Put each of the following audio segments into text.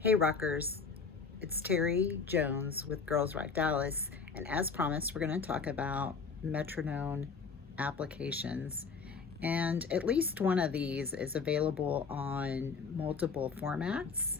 Hey rockers, it's Terry Jones with Girls Rock Dallas, and as promised, we're going to talk about metronome applications. And at least one of these is available on multiple formats.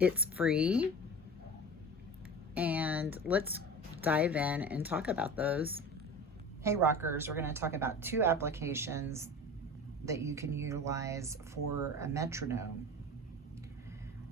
It's free, and let's dive in and talk about those. Hey rockers, we're going to talk about two applications that you can utilize for a metronome.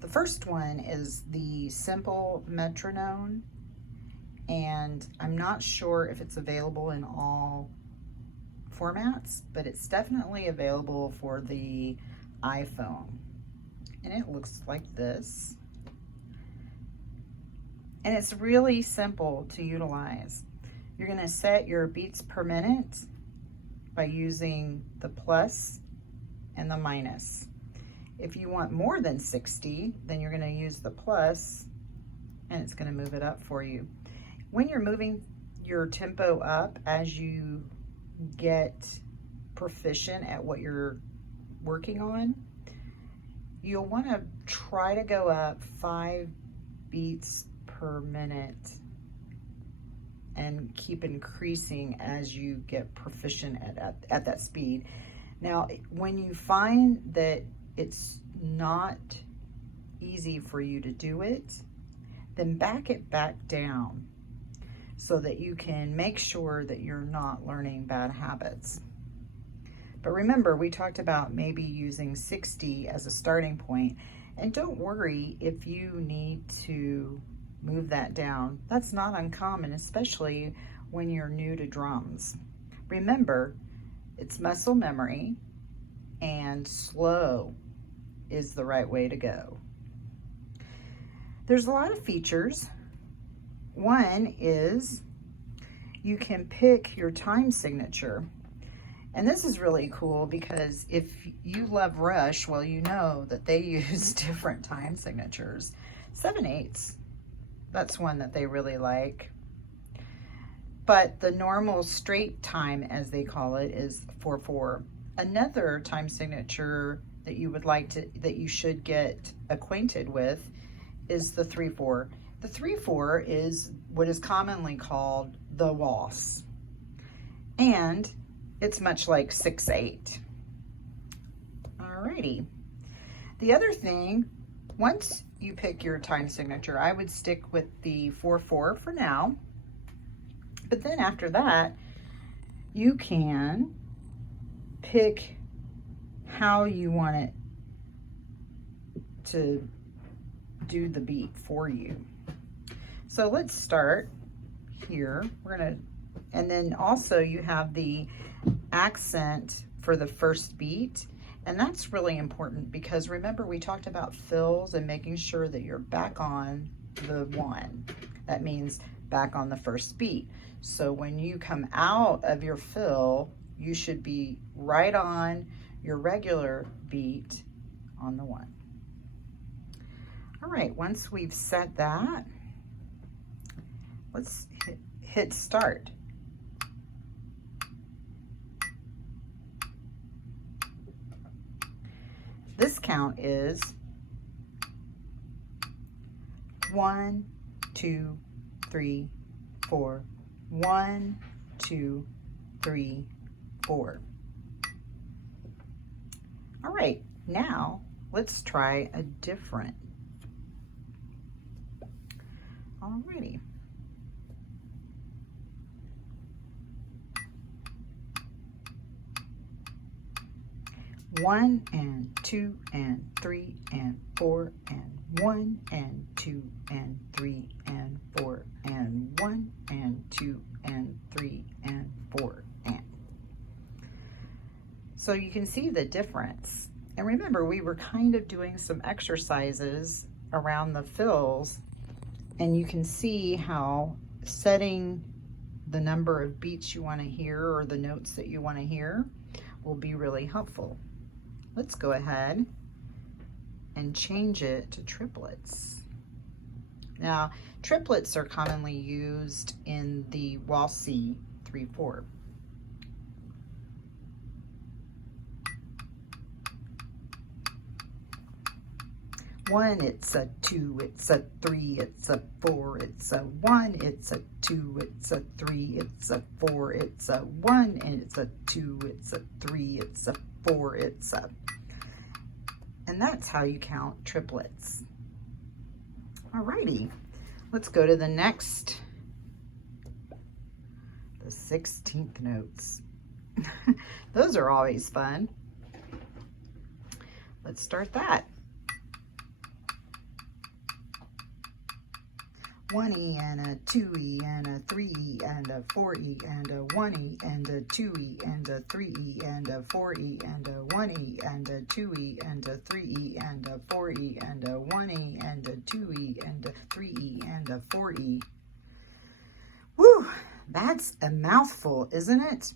The first one is the simple metronome, and I'm not sure if it's available in all formats, but it's definitely available for the iPhone. And it looks like this. And it's really simple to utilize. You're going to set your beats per minute by using the plus and the minus. If you want more than 60, then you're going to use the plus, and it's going to move it up for you. When you're moving your tempo up as you get proficient at what you're working on, you'll want to try to go up 5 beats per minute and keep increasing as you get proficient at that speed. Now, when you find that it's not easy for you to do it, then back it back down so that you can make sure that you're not learning bad habits. But remember, we talked about maybe using 60 as a starting point, and don't worry if you need to move that down. That's not uncommon, especially when you're new to drums. Remember, it's muscle memory, and slow is the right way to go. There's a lot of features. One is you can pick your time signature. And this is really cool because if you love Rush, well, you know that they use different time signatures. 7/8, that's one that they really like. But the normal straight time, as they call it, is 4/4. Another time signature that you should get acquainted with is the 3/4. The 3/4 is what is commonly called the waltz, and it's much like 6/8. Alrighty. The other thing, once you pick your time signature, I would stick with the 4/4 for now. But then after that, you can pick how you want it to do the beat for you. So let's start here. And then also you have the accent for the first beat. And that's really important because remember we talked about fills and making sure that you're back on the 1. That means back on the first beat. So when you come out of your fill, you should be right on your regular beat on the 1. All right, once we've set that, let's hit start. This count is 1, 2, 3, 4. 1, 2, 3, 4. All right, now let's try a different. Alrighty. One and 2 and 3 and 4 and 1 and 2 and 3 and 4 and 1 and 2 and 3 and 4 and. So you can see the difference. And remember, we were kind of doing some exercises around the fills, and you can see how setting the number of beats you want to hear or the notes that you want to hear will be really helpful. Let's go ahead and change it to triplets. Now, triplets are commonly used in the waltzy 3/4. 1, it's a 2, it's a 3, it's a 4, it's a 1, it's a 2, it's a 3, it's a 4, it's a 1, and it's a 2, it's a 3, it's a 4, it's a... And that's how you count triplets. Alrighty, let's go to the next, the 16th notes. Those are always fun. Let's start that. 1E and a 2E and a 3E and a 4E and a 1E and a 2E and a 3E and a 4E and a 1E and a 2E and a 3E and a 4E and a 1E and a 2E and a 3E and a 4E. Woo! That's a mouthful, isn't it?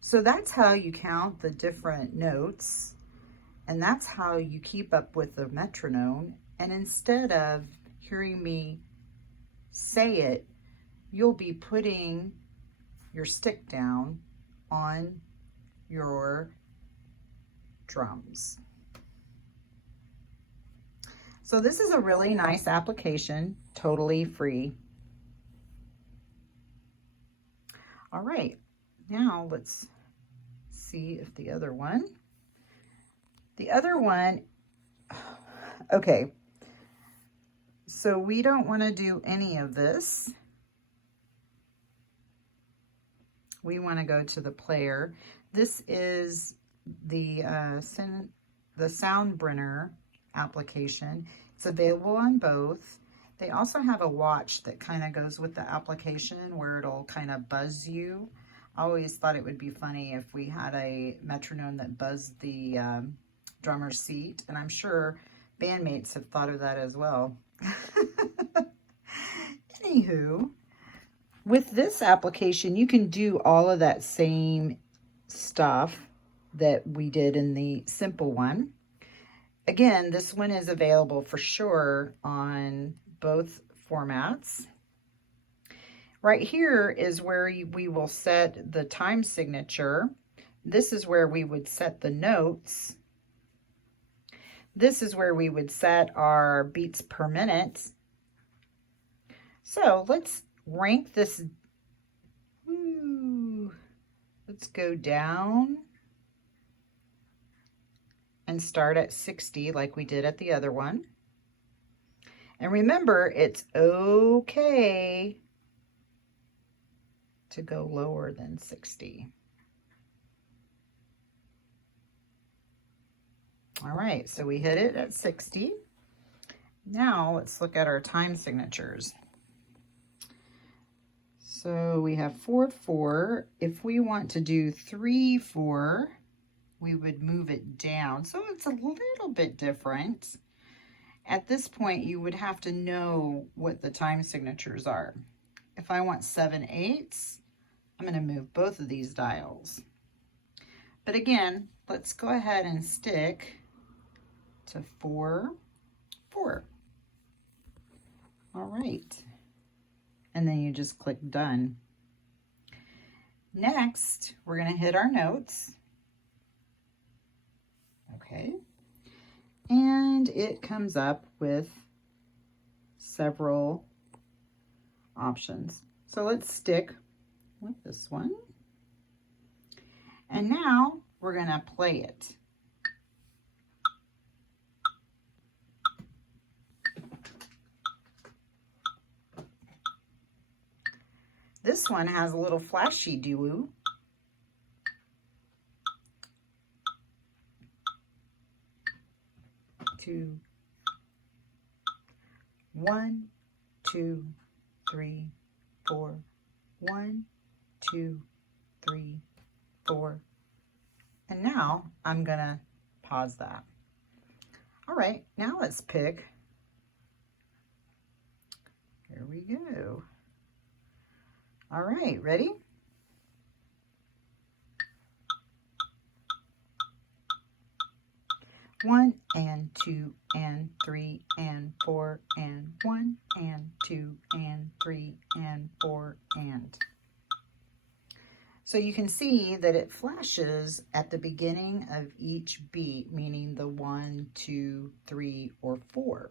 So that's how you count the different notes, and that's how you keep up with the metronome. And instead of hearing me say it, you'll be putting your stick down on your drums. So this is a really nice application, totally free. All right, now let's see if the other one, okay. So we don't want to do any of this. We want to go to the player. This is the Soundbrenner application. It's available on both. They also have a watch that kind of goes with the application where it'll kind of buzz you. I always thought it would be funny if we had a metronome that buzzed the drummer's seat, and I'm sure bandmates have thought of that as well. Anywho, with this application, you can do all of that same stuff that we did in the simple one. Again, this one is available for sure on both formats. Right here is where we will set the time signature. This is where we would set the notes. This is where we would set our beats per minute. So let's rank this. Ooh, let's go down and start at 60 like we did at the other one. And remember, it's okay to go lower than 60. All right, so we hit it at 60. Now let's look at our time signatures. So we have 4/4. If we want to do 3/4, we would move it down. So it's a little bit different. At this point, you would have to know what the time signatures are. If I want 7/8, I'm going to move both of these dials. But again, let's go ahead and stick to 4/4. All right. And then you just click done. Next, we're going to hit our notes. Okay. And it comes up with several options. So let's stick with this one. And now we're going to play it. This one has a little flashy doo-woo. Two, 1, 2, 3, 4. 1, 2, 3, 4. And now I'm gonna pause that. All right, now let's pick. Here we go. All right, ready? One and 2 and 3 and 4 and 1 and 2 and 3 and 4 and. So you can see that it flashes at the beginning of each beat, meaning the 1, 2, 3, or 4.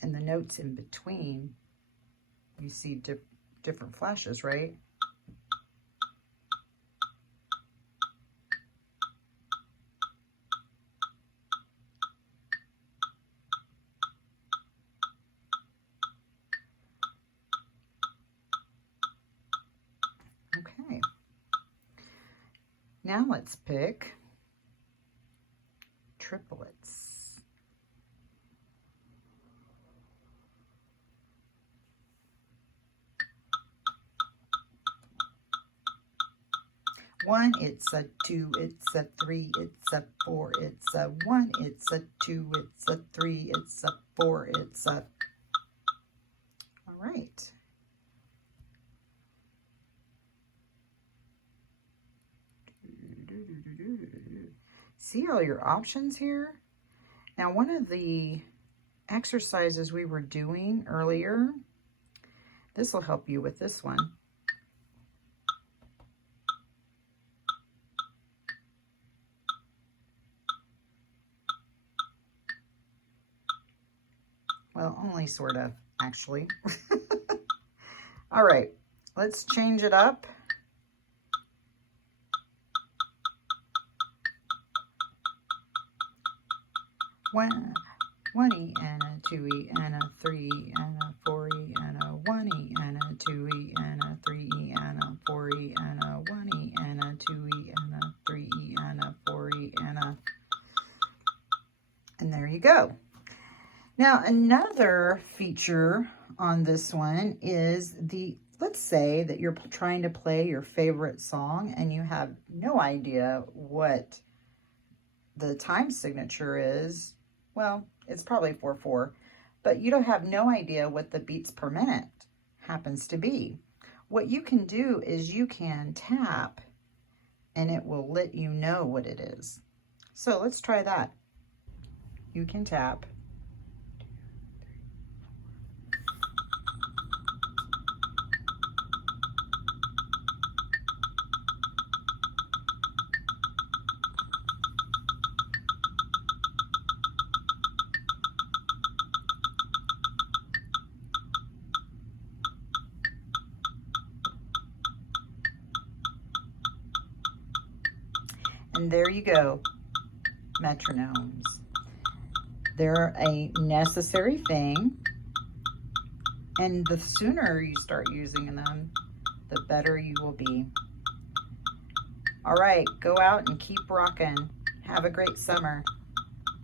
And the notes in between, you see different flashes, right? Okay. Now let's pick triplets. One, it's a 2, it's a 3, it's a 4, it's a 1, it's a 2, it's a 3, it's a 4, it's a... All right. See all your options here? Now, one of the exercises we were doing earlier, this will help you with this one. Well, only sort of, actually. All right, let's change it up. One E and a 2E and a 3E and a 4E and a 1E and a 2E and a 3E and a 4E and a 1E and a 2E and a 3E and a 4E and there you go. Now another feature on this one is let's say that you're trying to play your favorite song and you have no idea what the time signature is. Well, it's probably 4/4, but you don't have no idea what the beats per minute happens to be. What you can do is you can tap and it will let you know what it is. So let's try that. You can tap. And there you go, metronomes. They're a necessary thing, and the sooner you start using them, the better you will be. All right, go out and keep rocking. Have a great summer.